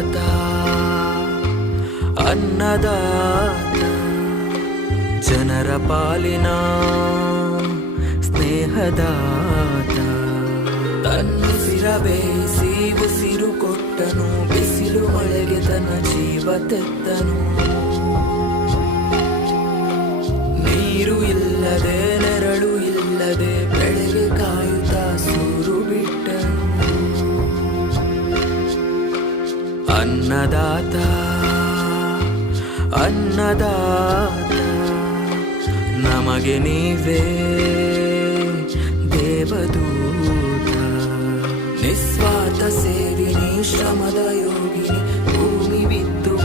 ಅನ್ನದಾತ ಅನ್ನದಾತ ಜನರ ಪಾಲಿನ ಸ್ನೇಹದಾತ ತನ್ನುಸಿರ ಬೇಯಿಸಿ ಉಸಿರು ಕೊಟ್ಟನು ಬಿಸಿಲು ಮಳೆಗೆ ತನ್ನ ಜೀವ ತೆತ್ತನು ನೀರು ಇಲ್ಲದೆ ನೆರಳು ಇಲ್ಲದೆ ಬೆಳೆಗೆ ಕಾಯುತ್ತಾ ಸೂರು ಬಿಟ್ಟನು ಅನ್ನದಾತ ಅನ್ನದಾತ ನಮಗೆ ನೀವೇ ದೇವದೂತ ನಿಸ್ವಾರ್ಥ ಸೇವಿನಿ ಶ್ರಮದ ಯೋಗಿನಿ ಭೂಮಿ ಬಿತ್ತುವ